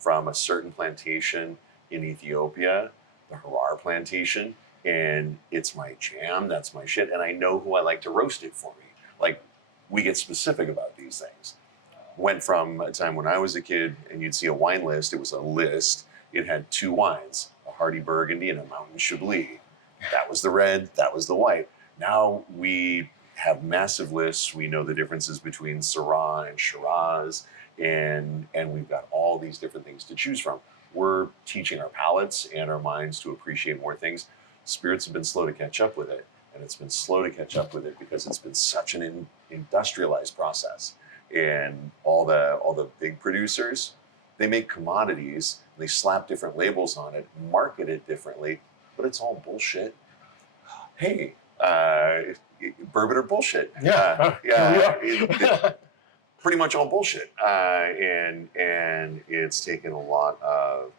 from a certain plantation in Ethiopia, the Harar plantation, and it's my jam, that's my shit, and I know who I like to roast it for me. Like, we get specific about these things. Went from a time when I was a kid and you'd see a wine list, it was a list, it had 2 wines, a Hardy Burgundy and a Mountain Chablis. That was the red, that was the white. Now we have massive lists. We know the differences between Syrah and Shiraz, and we've got all these different things to choose from. We're teaching our palates and our minds to appreciate more things. Spirits have been slow to catch up with it, and it's been slow to catch up with it because it's been such an industrialized process. And all the big producers, they make commodities, they slap different labels on it, market it differently, but it's all bullshit. Hey, bourbon or bullshit? Yeah, pretty much all bullshit. And it's taken a lot of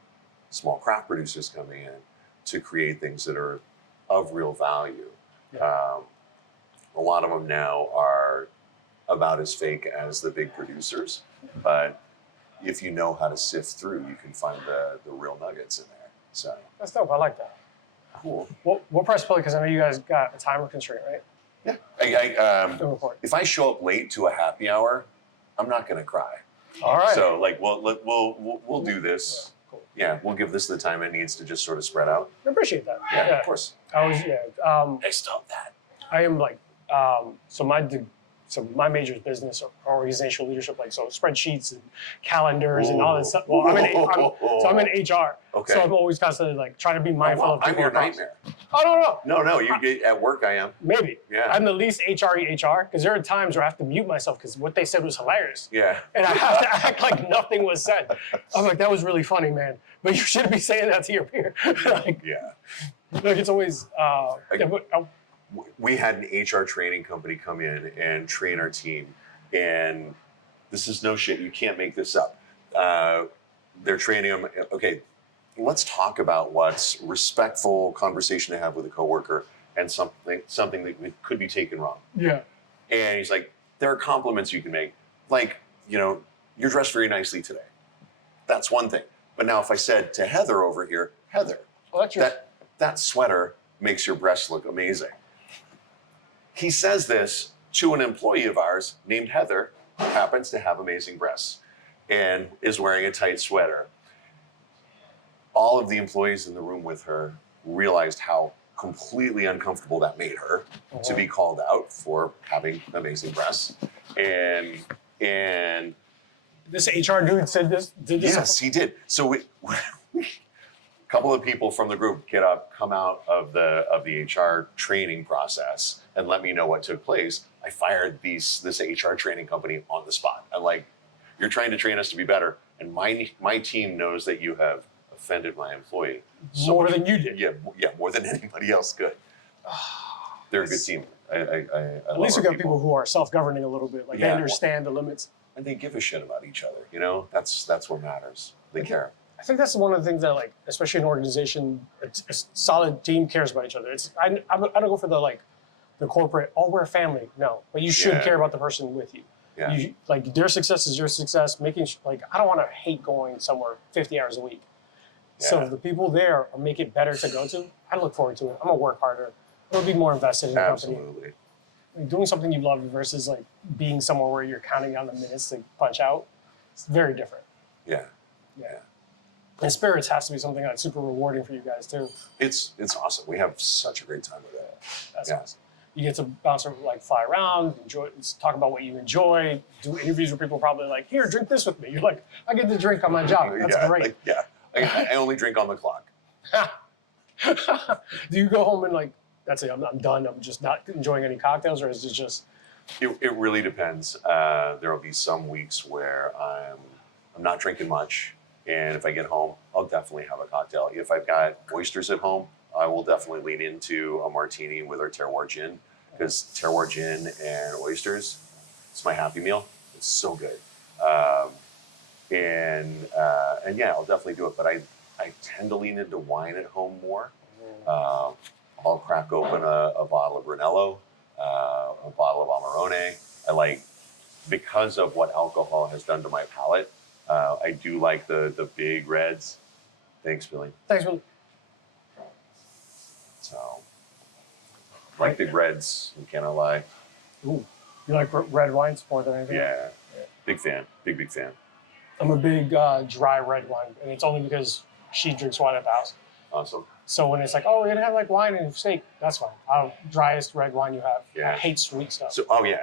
small craft producers coming in to create things that are of real value. Yeah. A lot of them now are about as fake as the big producers, but if you know how to sift through, you can find the real nuggets in there. So that's dope. I like that. Cool. What price point? Because I know you guys got a timer constraint, right? Yeah. If I show up late to a happy hour, I'm not going to cry. All right. So like, we'll do this. Yeah, cool. Yeah, we'll give this the time it needs to just sort of spread out. I appreciate that. Yeah, of course. I stop that. I am like, so my major is business or organizational leadership, like so spreadsheets and calendars and all that stuff. Well, I'm in HR, okay. So I'm always constantly like trying to be mindful of people. I'm your nightmare. Oh No, you at work I am. Maybe. Yeah. I'm the least HR because there are times where I have to mute myself because what they said was hilarious. Yeah. And I have to act like nothing was said. I'm like, that was really funny, man. But you shouldn't be saying that to your peer. Like it's always. We had an HR training company come in and train our team, and this is no shit. You can't make this up. They're training them. Okay, let's talk about what's respectful conversation to have with a coworker and something that could be taken wrong. Yeah. And he's like, there are compliments you can make, like, you're dressed very nicely today. That's one thing. But now if I said to Heather over here, Heather, that sweater makes your breasts look amazing. He says this to an employee of ours named Heather, who happens to have amazing breasts and is wearing a tight sweater. All of the employees in the room with her realized how completely uncomfortable that made her to be called out for having amazing breasts. And this HR dude said this? Did this? Yes, he did. So a couple of people from the group get up, come out of the HR training process and let me know what took place. I fired this HR training company on the spot. I'm like, you're trying to train us to be better, and my team knows that you have offended my employee. More than you did. Yeah, more than anybody else could. They're a good team. At least we got people who are self-governing a little bit, like they understand the limits. And they give a shit about each other, That's what matters. They care. I think that's one of the things that, like, especially an organization, a solid team cares about each other. I don't go for the corporate, we're a family. No, but you should care about the person with you. Yeah. Like, their success is your success. I don't want to hate going somewhere 50 hours a week. Yeah. So if the people there make it better to go to, I look forward to it. I'm gonna work harder. I'm gonna be more invested in the company. Absolutely. Like, doing something you love versus like being somewhere where you're counting down the minutes to punch out. It's very different. Yeah. And spirits has to be something that's super rewarding for you guys too. It's awesome. We have such a great time with it. That's awesome. You get to bounce like fly around, talk about what you enjoy, do interviews where people are probably like, here, drink this with me. You're like, I get to drink on my job. That's great. I only drink on the clock. Do you go home and like, that's it, I'm done, I'm just not enjoying any cocktails, or is it just? It really depends. There will be some weeks where I'm not drinking much. And if I get home, I'll definitely have a cocktail. If I've got oysters at home, I will definitely lean into a martini with our terroir gin, because terroir gin and oysters, it's my happy meal. It's so good. And yeah, I'll definitely do it. But I tend to lean into wine at home more. I'll crack open a bottle of Brunello, a bottle of Amarone. Because of what alcohol has done to my palate, I do like the big reds. Thanks, Billy. Thanks, Willie. So, like big reds, you cannot lie. Ooh, you like red wines more than anything? Yeah, big fan, big fan. I'm a big dry red wine, and it's only because she drinks wine at the house. Awesome. So when it's like, oh, we're gonna have like wine and steak, that's fine. Driest red wine you have. Yeah. I hate sweet stuff. So, oh yeah,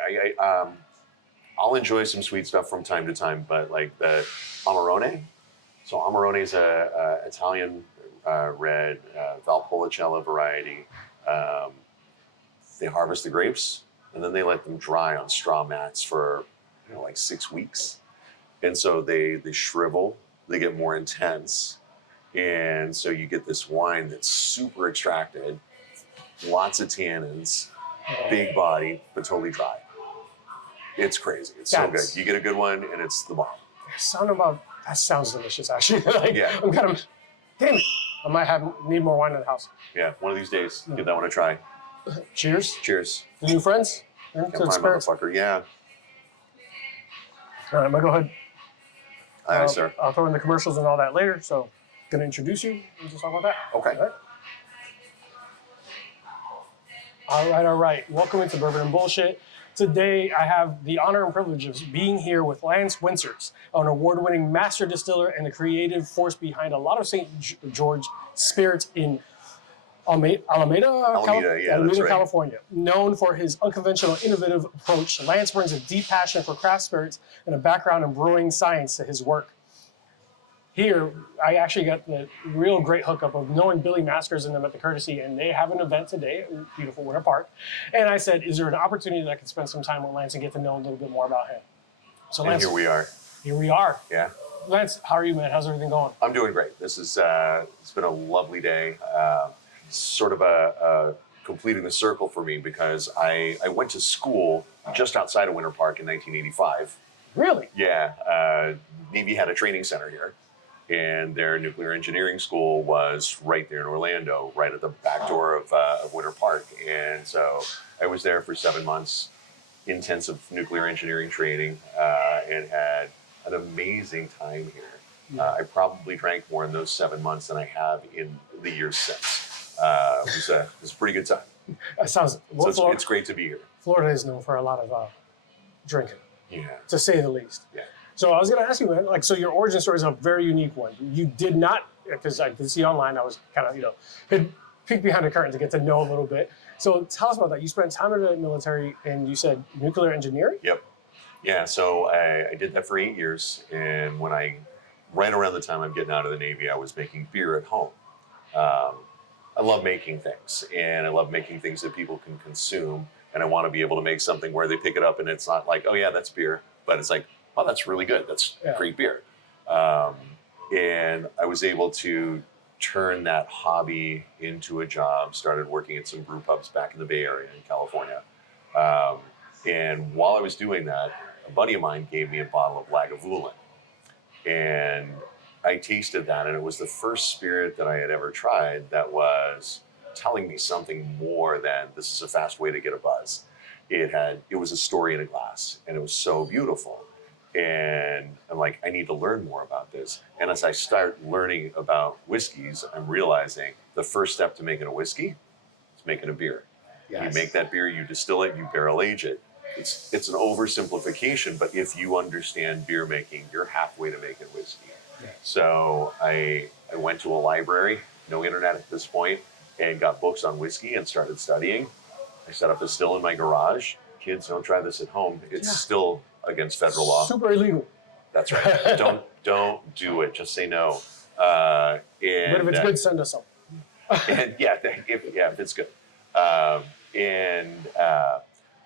I'll enjoy some sweet stuff from time to time, but like the Amarone. So Amarone is a Italian red Valpolicella variety. They harvest the grapes and then they let them dry on straw mats for like 6 weeks, and so they shrivel. They get more intense, and so you get this wine that's super extracted, lots of tannins, big body, but totally dry. It's crazy. It's so good. You get a good one, and it's the bomb. That sounds delicious, actually. Like, Yeah. I'm kind of, damn it. I might need more wine in the house. Yeah, one of these days, give that one a try. Cheers. Cheers. The new friends. Come on, motherfucker. Yeah. All right, I'm gonna go ahead. Aye, sir. I'll throw in the commercials and all that later. So, gonna introduce you and just talk about that. Okay. All right. Welcome into Bourbon and Bullshit. Today, I have the honor and privilege of being here with Lance Winsers, an award-winning master distiller and the creative force behind a lot of St. George spirits in Alameda, right. California. Known for his unconventional, innovative approach, Lance brings a deep passion for craft spirits and a background in brewing science to his work. Here, I actually got the real great hookup of knowing Billy Maskers and them at the Courtesy, and they have an event today in beautiful Winter Park. And I said, is there an opportunity that I could spend some time with Lance and get to know a little bit more about him? So and Lance, here we are. Here we are. Yeah. Lance, how are you, man? How's everything going? I'm doing great. This is it's been a lovely day. Sort of a completing the circle for me because I went to school just outside of Winter Park in 1985. Really? Yeah. Navy had a training center here, and their nuclear engineering school was right there in Orlando, right at the back door of Winter Park. And so I was there for 7 months, intensive nuclear engineering training, and had an amazing time here. I probably drank more in those 7 months than I have in the years since. It was a pretty good time. That sounds. So it's great to be here. Florida is known for a lot of drinking, Yeah. to say the least. Yeah. So I was going to ask you, man, like, so your origin story is a very unique one. You did not, because I did see online, I was kind of, had peeked behind the curtain to get to know a little bit. So tell us about that. You spent time in the military, and you said nuclear engineering? Yep. Yeah, so I did that for 8 years, and right around the time I'm getting out of the Navy, I was making beer at home. I love making things, and I love making things that people can consume, and I want to be able to make something where they pick it up and it's not like, oh yeah, that's beer, but it's like, oh, that's really good. That's great beer. And I was able to turn that hobby into a job, started working at some brew pubs back in the Bay Area in California. And while I was doing that, a buddy of mine gave me a bottle of Lagavulin. And I tasted that, and it was the first spirit that I had ever tried that was telling me something more than this is a fast way to get a buzz. It was a story in a glass, and it was so beautiful. And I'm like, I need to learn more about this. And as I start learning about whiskeys, I'm realizing the first step to making a whiskey is making a beer. Yes. You make that beer, you distill it, you barrel age it. It's an oversimplification, but if you understand beer making, you're halfway to making whiskey. Yeah. So I went to a library, no internet at this point, and got books on whiskey and started studying. I set up a still in my garage. Kids, don't try this at home. It's still against federal law. Super illegal. That's right. Don't do it. Just say no. But if it's good, send us some. And if it's good.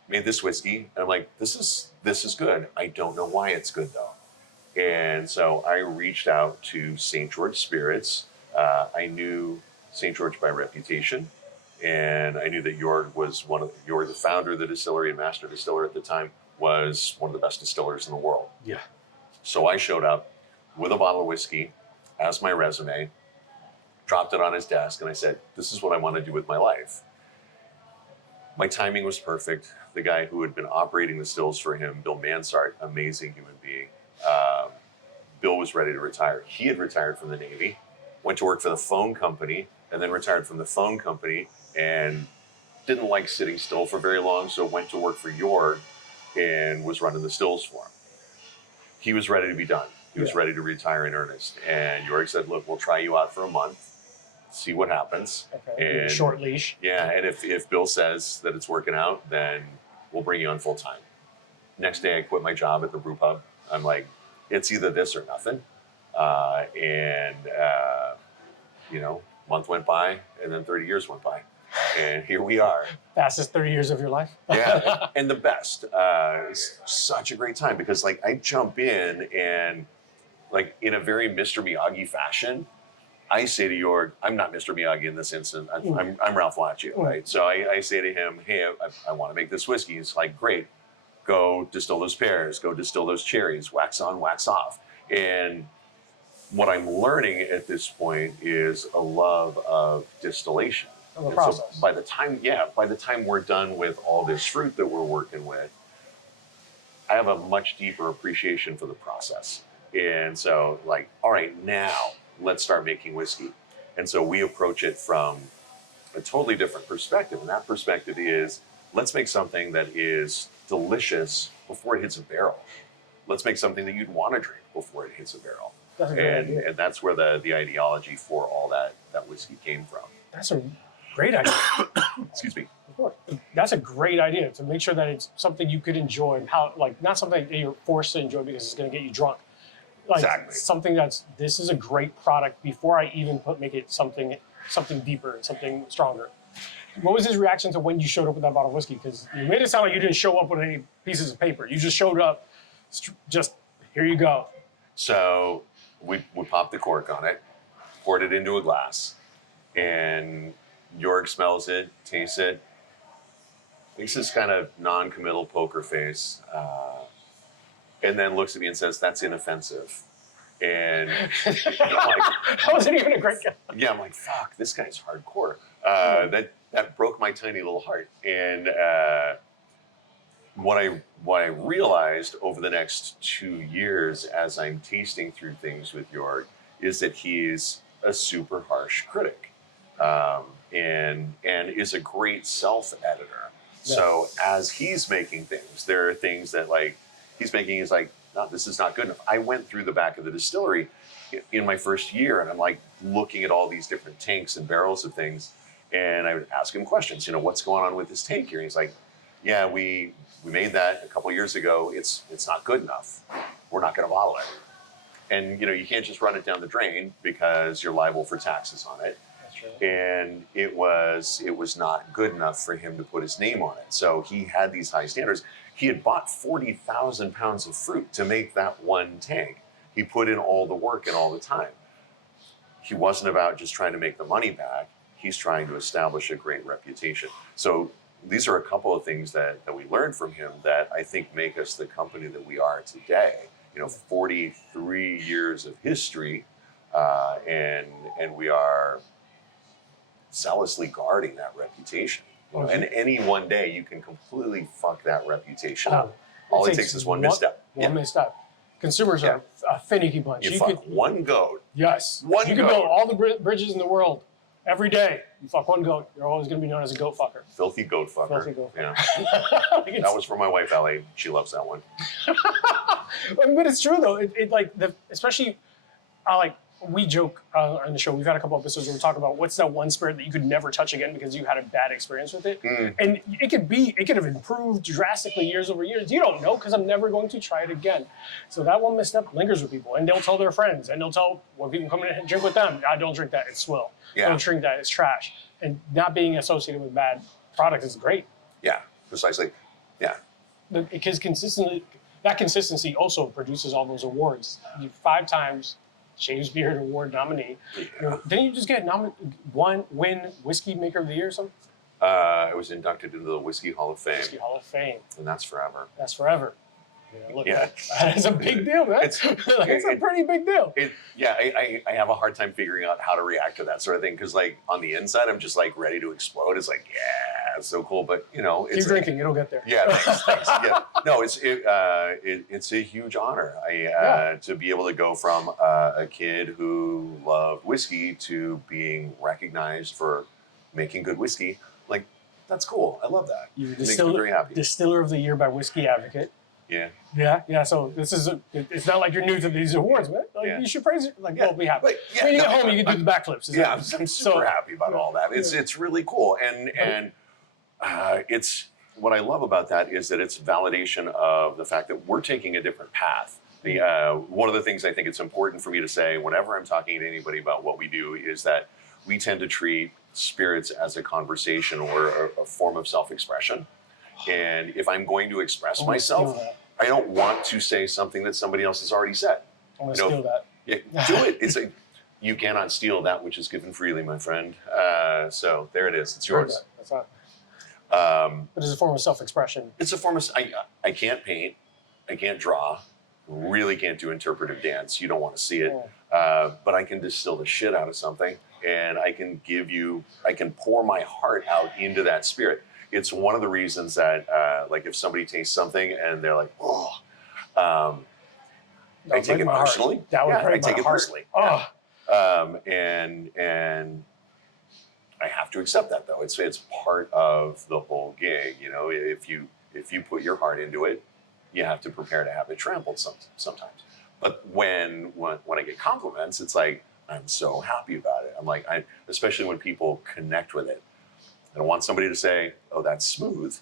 Made this whiskey, and I'm like, this is good. I don't know why it's good though. And so I reached out to St. George Spirits. I knew St. George by reputation, and I knew that Jorg was Jorg, the founder of the distillery and master distiller at the time, was one of the best distillers in the world. Yeah. So I showed up with a bottle of whiskey as my resume, dropped it on his desk, and I said, this is what I want to do with my life. My timing was perfect. The guy who had been operating the stills for him, Bill Mansart, amazing human being, Bill was ready to retire. He had retired from the Navy, went to work for the phone company, and then retired from the phone company and didn't like sitting still for very long, so went to work for York and was running the stills for him. He was ready to be done. He was ready to retire in earnest. And York said, look, we'll try you out for a month, see what happens. Okay. And short leash. Yeah, and if Bill says that it's working out, then we'll bring you on full time. Next day, I quit my job at the brew pub. I'm like, it's either this or nothing. Month went by, and then 30 years went by. And here we are. Fastest 30 years of your life. Yeah, and the best. It's such a great time because, like, I jump in and, like, in a very Mr. Miyagi fashion, I say to York, I'm not Mr. Miyagi in this instant. I'm Ralph Macchio, right? So I say to him, hey, I want to make this whiskey. He's like, great. Go distill those pears. Go distill those cherries. Wax on, wax off. And what I'm learning at this point is a love of distillation. Of the process. So by the time we're done with all this fruit that we're working with, I have a much deeper appreciation for the process. And so, like, all right, now let's start making whiskey. And so we approach it from a totally different perspective. And that perspective is, let's make something that is delicious before it hits a barrel. Let's make something that you'd want to drink before it hits a barrel. And that's where the ideology for all that whiskey came from. That's a great idea. Excuse me. That's a great idea, to make sure that it's something you could enjoy, and how, like, not something that you're forced to enjoy because it's going to get you drunk. Like, exactly. Something this is a great product before I even make it something deeper and something stronger. What was his reaction to when you showed up with that bottle of whiskey? Because you made it sound like you didn't show up with any pieces of paper. You just showed up, just, here you go. So we popped the cork on it, poured it into a glass, and Jorg smells it, tastes it, makes this kind of non-committal poker face, and then looks at me and says, that's inoffensive. And I'm like, that wasn't even a great guy. Yeah, I'm like, fuck, this guy's hardcore. That broke my tiny little heart. And what I realized over the next 2 years as I'm tasting through things with Jorg is that he's a super harsh critic, and is a great self-editor. Yeah. So as he's making things, there are things that, like, he's making, he's like, no, this is not good enough. I went through the back of the distillery in my first year, and I'm like looking at all these different tanks and barrels of things, and I would ask him questions. What's going on with this tank here? And he's like, yeah, we made that a couple of years ago. It's not good enough. We're not going to bottle it. And you can't just run it down the drain because you're liable for taxes on it. That's true. And it was not good enough for him to put his name on it. So he had these high standards. He had bought 40,000 pounds of fruit to make that one tank. He put in all the work and all the time. He wasn't about just trying to make the money back. He's trying to establish a great reputation. So these are a couple of things that we learned from him that I think make us the company that we are today. 43 years of history, and we are zealously guarding that reputation. And any one day you can completely fuck that reputation up. All it takes is one misstep. One misstep. Consumers are a finicky bunch. You fuck one goat. Yes. One you goat. can build all the bridges in the world. Every day, you fuck one goat. You're always going to be known as a goat fucker. Filthy goat fucker. Filthy goat fucker. Yeah. That was for my wife, Ellie. She loves that one. But it's true, though. Especially, we joke on the show. We've had a couple episodes where we talk about what's that one spirit that you could never touch again because you had a bad experience with it. And it could have improved drastically years over years. You don't know, because I'm never going to try it again. So that one misstep lingers with people, and they'll tell their friends, and they'll tell when people come in and drink with them, I don't drink that, it's swill. Yeah. Don't drink that, it's trash. And not being associated with bad products is great. Yeah, precisely. Yeah. Because that consistency also produces all those awards. You 5 times James Beard Award nominee. Yeah. Didn't you just get win Whiskey Maker of the Year or something? I was inducted into the Whiskey Hall of Fame. Whiskey Hall of Fame. And that's forever. That's forever. Look, yeah. That's a big deal, man. It's a pretty big deal. I have a hard time figuring out how to react to that sort of thing, because, like, on the inside, I'm just, like, ready to explode. It's like, yeah, it's so cool. But you know, Keep drinking, it'll get there. Yeah, thanks. Yeah, no, it's a huge honor. To be able to go from a kid who loved whiskey to being recognized for making good whiskey. Like, that's cool. I love that. You're It makes me very happy. Distiller of the Year by Whiskey Advocate. Yeah. Yeah. So this is it's not like you're new to these awards, man. Like, you should praise it. Like, Yeah. well, be happy. But, yeah, when you no, get home, you can do the backflips. Yeah, I'm super happy about all that. It's really cool, and it's what I love about that is that it's validation of the fact that we're taking a different path. One of the things I think it's important for me to say whenever I'm talking to anybody about what we do is that we tend to treat spirits as a conversation or a form of self-expression. And if I'm going to express myself, I don't want to say something that somebody else has already said. I'm going to steal that. Yeah, do it. It's you cannot steal that which is given freely, my friend. So there it is. It's yours. That's not. But it's a form of self-expression. It's a form of. I can't paint. I can't draw. Really can't do interpretive dance. You don't want to see it. But I can distill the shit out of something, and I can pour my heart out into that spirit. It's one of the reasons that, like, if somebody tastes something and they're like, oh, I take it personally. I take it personally. Oh. And I have to accept that, though. It's part of the whole gig. You know, if you put your heart into it, you have to prepare to have it trampled sometimes. But when I get compliments, it's like, I'm so happy about it. I'm like, especially when people connect with it. I don't want somebody to say, oh, that's smooth.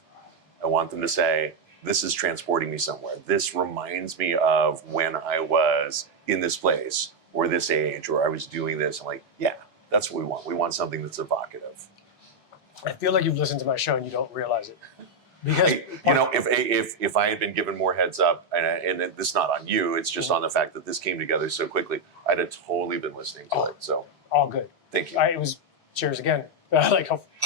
I want them to say, this is transporting me somewhere. This reminds me of when I was in this place or this age or I was doing this. I'm like, yeah, that's what we want. We want something that's evocative. I feel like you've listened to my show and you don't realize it. Because you know, if I had been given more heads up, and this is not on you, it's just on the fact that this came together so quickly, I'd have totally been listening to it. So all good. Thank you. It was cheers again.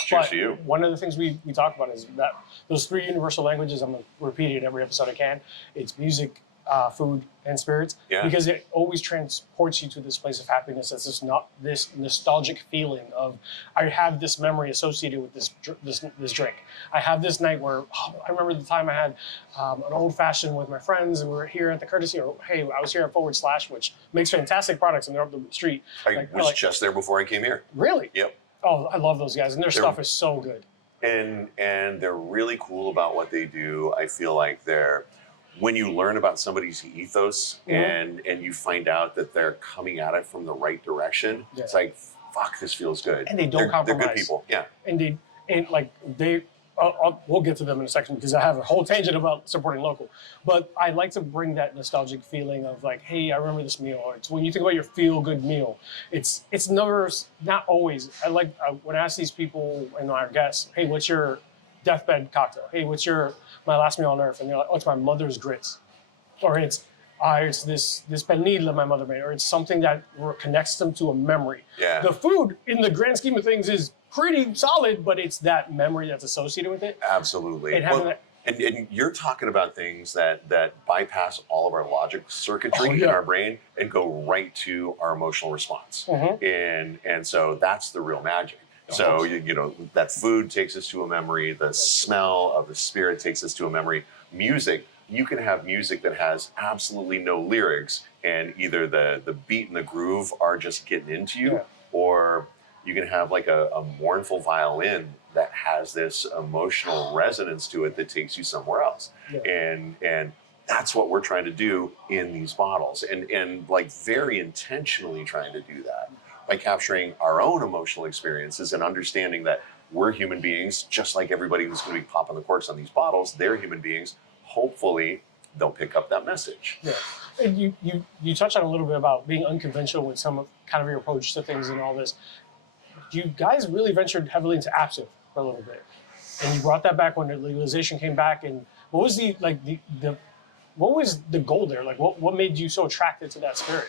Cheers to you. One of the things we talk about is that those three universal languages. I'm gonna repeat it every episode I can. It's music, food, and spirits. Yeah. Because it always transports you to this place of happiness. It's this nostalgic feeling of I have this memory associated with this drink. I have this night where I remember the time I had an old fashioned with my friends and we were here at the Courtesy. Or hey, I was here at Forward Slash, which makes fantastic products and they're up the street. I was just there before I came here. Really? Yep. Oh, I love those guys, and their stuff is so good. And they're really cool about what they do. I feel like when you learn about somebody's ethos and you find out that they're coming at it from the right direction, it's like, fuck, this feels good. And they don't compromise. They're good people. Yeah. And we'll get to them in a second because I have a whole tangent about supporting local. But I like to bring that nostalgic feeling of like, hey, I remember this meal. Or it's when you think about your feel-good meal, it's never, not always. When I ask these people and our guests, hey, what's your deathbed cocktail? Hey, what's my last meal on earth? And they're like, oh, it's my mother's grits. Or it's this pernil that my mother made. Or it's something that connects them to a memory. Yeah. The food, in the grand scheme of things, is pretty solid, but it's that memory that's associated with it. Absolutely. And you're talking about things that bypass all of our logic circuitry in our brain and go right to our emotional response. And so that's the real magic. So, you know, that food takes us to a memory. The smell of the spirit takes us to a memory. Music, you can have music that has absolutely no lyrics and either the beat and the groove are just getting into you or you can have like a mournful violin that has this emotional resonance to it that takes you somewhere else. And that's what we're trying to do in these bottles and like very intentionally trying to do that by capturing our own emotional experiences and understanding that we're human beings, just like everybody who's going to be popping the corks on these bottles, they're human beings. Hopefully they'll pick up that message. Yeah. And you touched on a little bit about being unconventional with some of kind of your approach to things and all this. You guys really ventured heavily into absinthe for a little bit, and you brought that back when the legalization came back. And what was what was the goal there? Like, what made you so attracted to that spirit?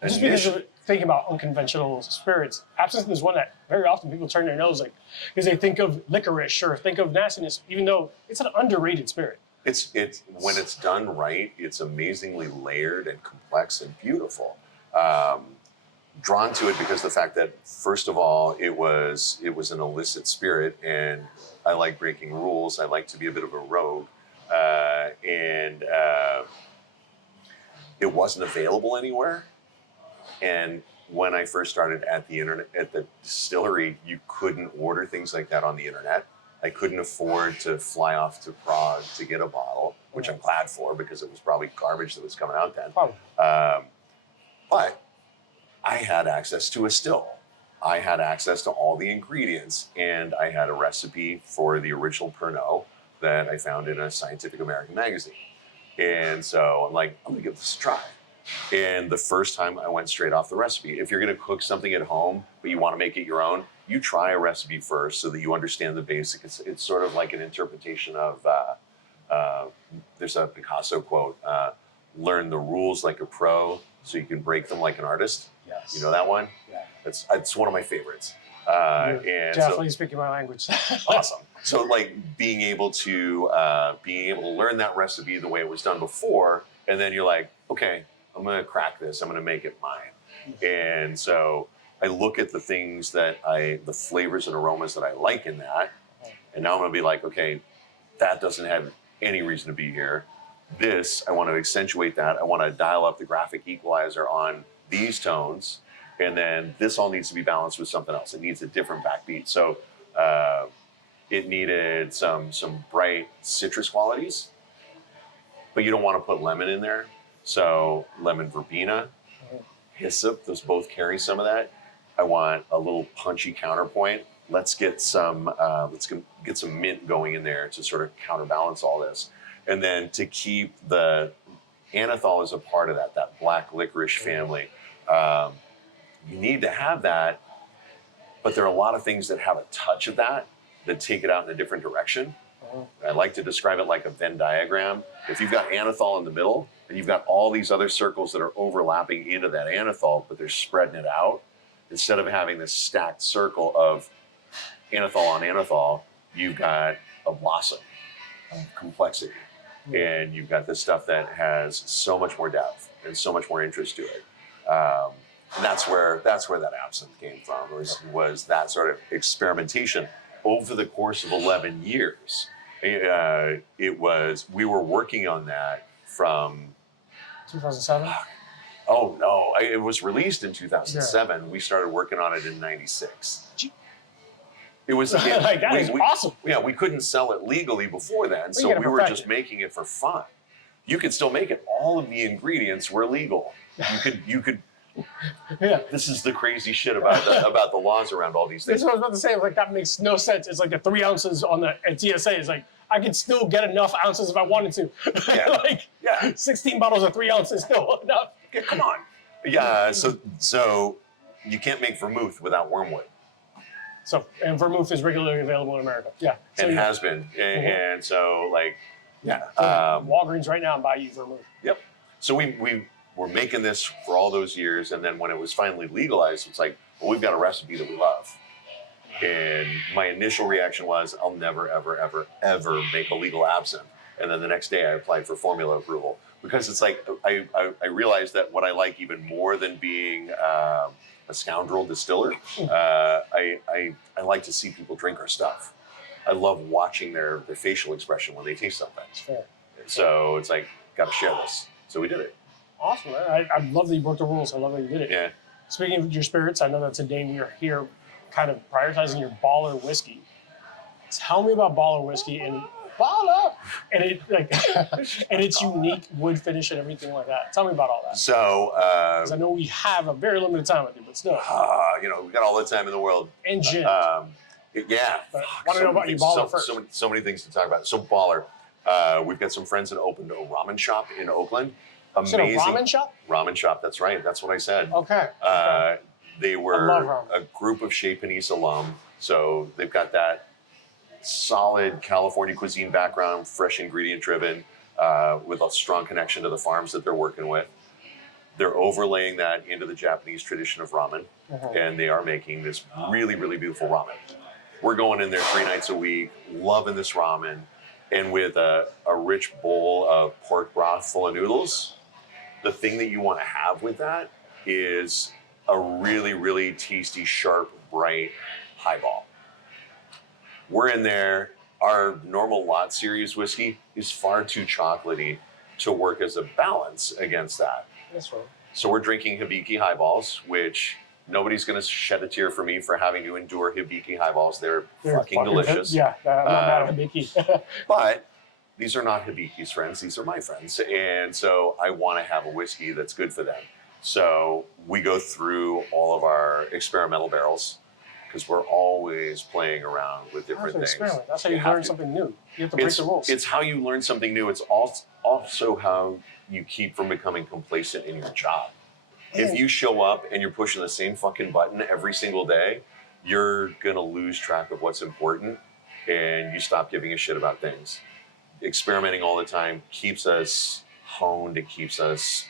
Just because you're thinking about unconventional spirits, absinthe is one that very often people turn their nose like because they think of licorice or think of nastiness, even though it's an underrated spirit. It's when it's done right, it's amazingly layered and complex and beautiful. drawn to it because the fact that, first of all, it was an illicit spirit, and I like breaking rules. I like to be a bit of a rogue, and it wasn't available anywhere. And when I first started at the distillery, you couldn't order things like that on the internet. I couldn't afford to fly off to Prague to get a bottle, which I'm glad for because it was probably garbage that was coming out then. But I had access to a still. I had access to all the ingredients, and I had a recipe for the original Pernod that I found in a Scientific American magazine. And so I'm like, I'm gonna give this a try. And the first time I went straight off the recipe. If you're gonna cook something at home, but you wanna make it your own, you try a recipe first so that you understand the basic. It's sort of like an interpretation of, there's a Picasso quote, learn the rules like a pro so you can break them like an artist. Yes. You know that one? Yeah. It's one of my favorites. You're And definitely speaking my language. awesome. So like being able to learn that recipe the way it was done before, and then you're like, okay, I'm gonna crack this. I'm gonna make it mine. And so I look at the things the flavors and aromas that I like in that, and now I'm gonna be like, okay, that doesn't have any reason to be here. This, I want to accentuate that. I want to dial up the graphic equalizer on these tones, and then this all needs to be balanced with something else. It needs a different backbeat. So it needed some bright citrus qualities, but you don't want to put lemon in there. So lemon verbena, hyssop, those both carry some of that. I want a little punchy counterpoint. Let's get some mint going in there to sort of counterbalance all this. And then to keep the anethol as a part of that black licorice family, you need to have that, but there are a lot of things that have a touch of that take it out in a different direction. I like to describe it like a Venn diagram. If you've got anethol in the middle, and you've got all these other circles that are overlapping into that anethol, but they're spreading it out, instead of having this stacked circle of anethol on anethol, you've got a blossom of complexity. And you've got this stuff that has so much more depth and so much more interest to it. And that's where that absinthe came from, was that sort of experimentation over the course of 11 years. We were working on that from 2007? Oh no, it was released in 2007. Yeah. We started working on it in 96. It was like that is awesome. Yeah, we couldn't sell it legally before then, so we were just making it for fun. You could still make it. All of the ingredients were legal. You could. Yeah. This is the crazy shit about the laws around all these things. That's what I was about to say. Like that makes no sense. It's like the 3 ounces on the TSA is like I could still get enough ounces if I wanted to. Yeah. 16 bottles of 3 ounces still enough. Yeah, come on. Yeah. So you can't make vermouth without wormwood. So, and vermouth is regularly available in America. Yeah. So, and has been. And so, like, yeah. Walgreens right now and buy you vermouth. Yep. So we were making this for all those years. And then when it was finally legalized, it's like, well, we've got a recipe that we love. And my initial reaction was, I'll never, ever, ever, ever make a legal absinthe. And then the next day I applied for formula approval. Because it's like, I realized that what I like even more than being a scoundrel distiller, I like to see people drink our stuff. I love watching their facial expression when they taste something. Sure. So it's like, got to share this. So we did it. Awesome, man. I love that you broke the rules. I love that you did it. Yeah. Speaking of your spirits, I know that's a name you're here kind of prioritizing your baller whiskey. Tell me about baller whiskey and baller, and it like and its unique wood finish and everything like that. Tell me about all that. So, because I know we have a very limited time with you, but still. We got all the time in the world. And gin. Yeah. But I want to know about your baller first. So many things to talk about. So baller, we've got some friends that opened a ramen shop in Oakland. Amazing. Is it a ramen shop? Ramen shop. That's right. That's what I said. Okay. They were a group of Chez Panisse alum, so they've got that solid California cuisine background, fresh ingredient driven, with a strong connection to the farms that they're working with. They're overlaying that into the Japanese tradition of ramen, and they are making this really, really beautiful ramen. We're going in there 3 nights a week, loving this ramen, and with a rich bowl of pork broth full of noodles. The thing that you want to have with that is a really, really tasty, sharp, bright highball. We're in there. Our normal lot series whiskey is far too chocolatey to work as a balance against that. That's right. So we're drinking Hibiki highballs, which nobody's going to shed a tear for me for having to endure Hibiki highballs. They're fucking delicious. Yeah, I'm not mad at Hibiki. But these are not Hibiki's friends. These are my friends. And so I want to have a whiskey that's good for them. So we go through all of our experimental barrels because we're always playing around with different things. Experiment. That's how you learn something new. You have to break the rules. It's how you learn something new. It's also how you keep from becoming complacent in your job. If you show up and you're pushing the same fucking button every single day, you're going to lose track of what's important and you stop giving a shit about things. Experimenting all the time keeps us honed. It keeps us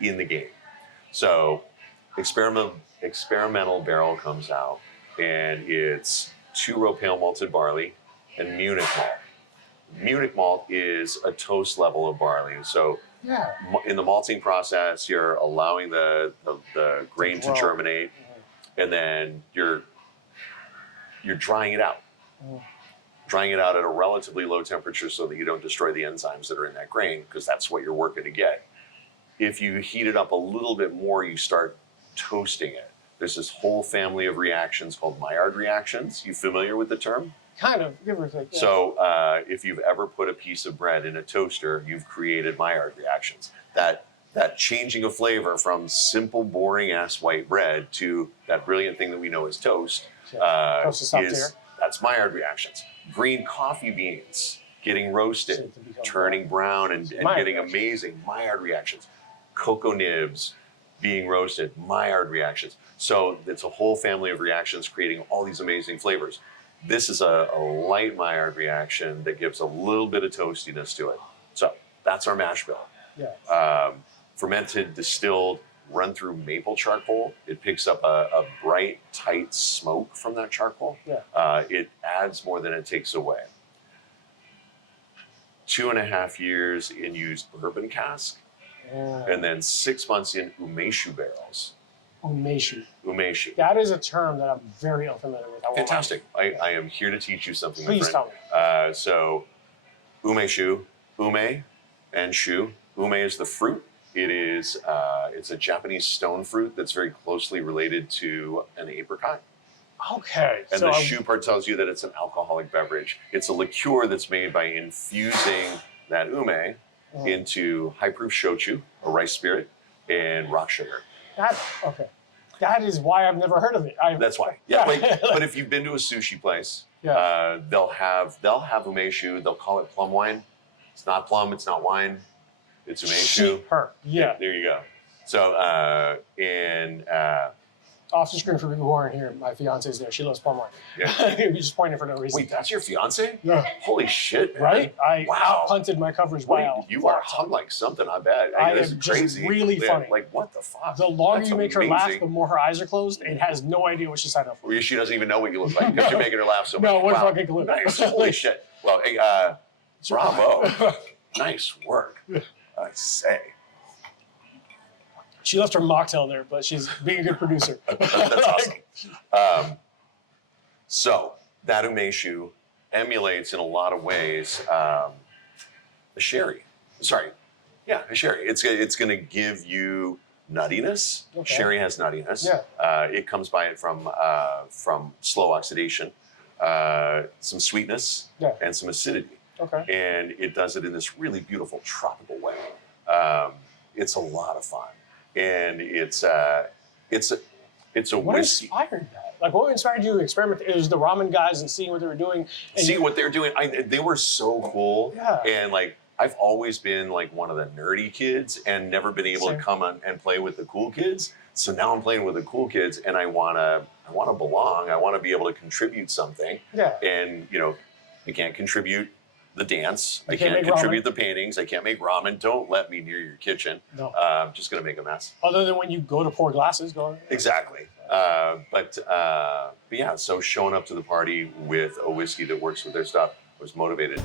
in the game. So experimental barrel comes out and it's 2-row pale malted barley and Munich malt. Munich malt is a toast level of barley. So in the malting process, you're allowing the grain to germinate, and then you're drying it out. Drying it out at a relatively low temperature so that you don't destroy the enzymes that are in that grain, because that's what you're working to get. If you heat it up a little bit more, you start toasting it. There's this whole family of reactions called Maillard reactions. You familiar with the term? Kind of, give or take. Yeah. So if you've ever put a piece of bread in a toaster, you've created Maillard reactions. That changing of flavor from simple, boring-ass white bread to that brilliant thing that we know as toast that's Maillard reactions. Green coffee beans getting roasted, turning brown and getting amazing Maillard reactions. Cocoa nibs being roasted, Maillard reactions. So it's a whole family of reactions creating all these amazing flavors. This is a light Maillard reaction that gives a little bit of toastiness to it. So that's our mash bill. Yeah. Fermented, distilled, run through maple charcoal. It picks up a bright, tight smoke from that charcoal. Yeah. It adds more than it takes away. 2.5 years in used bourbon cask, and then 6 months in umeshu barrels. Umeshu. That is a term that I'm very unfamiliar with. Fantastic. I am here to teach you something, my Please friend. tell me. So, umeshu, ume, and shu. Ume is the fruit. It is it's a Japanese stone fruit that's very closely related to an apricot. Okay. And the shu part tells you that it's an alcoholic beverage. It's a liqueur that's made by infusing that ume into high-proof shochu, a rice spirit, and rock sugar. That is why I've never heard of it. That's why. Yeah. But if you've been to a sushi place, they'll have umeshu. They'll call it plum wine. It's not plum. It's not wine. It's umeshu. Yeah. There you go. So off the screen for people who aren't here, my fiance's there. She loves plum wine. Yeah. We just pointed for no reason. Wait, that's your fiance? Yeah. Holy shit, man. Right? I wow. punted my coverage wow. You are hung like something, I bet. This is crazy. Really funny. Like, what the fuck? The longer you make her laugh, the more her eyes are closed, and has no idea what she signed up for. She doesn't even know what you look like because you're making her laugh so much. No, what a fucking clue. Nice. Holy shit. Well, hey, bravo. Nice work, I say. She left her mocktail there, but she's being a good producer. That's awesome. So that umeshu emulates in a lot of ways a sherry. Sorry, yeah, a sherry. It's going to give you nuttiness. Okay. Sherry has nuttiness. Yeah. It comes by it from slow oxidation, some sweetness, and some acidity. Okay. And it does it in this really beautiful tropical way. It's a lot of fun. And it's a what whiskey. Inspired that? Like, what inspired you to experiment? It was the ramen guys and seeing what they were doing. Seeing what they're doing, they were so cool. Yeah. And like, I've always been like one of the nerdy kids and never been able to come on and play with the cool kids. So now I'm playing with the cool kids, and I wanna belong. I want to be able to contribute something. Yeah. And I can't contribute the dance. I can't contribute ramen. The paintings. I can't make ramen. Don't let me near your kitchen. No. I'm just gonna make a mess. Other than when you go to pour glasses, go. Exactly. But yeah, so showing up to the party with a whiskey that works with their stuff, I was motivated.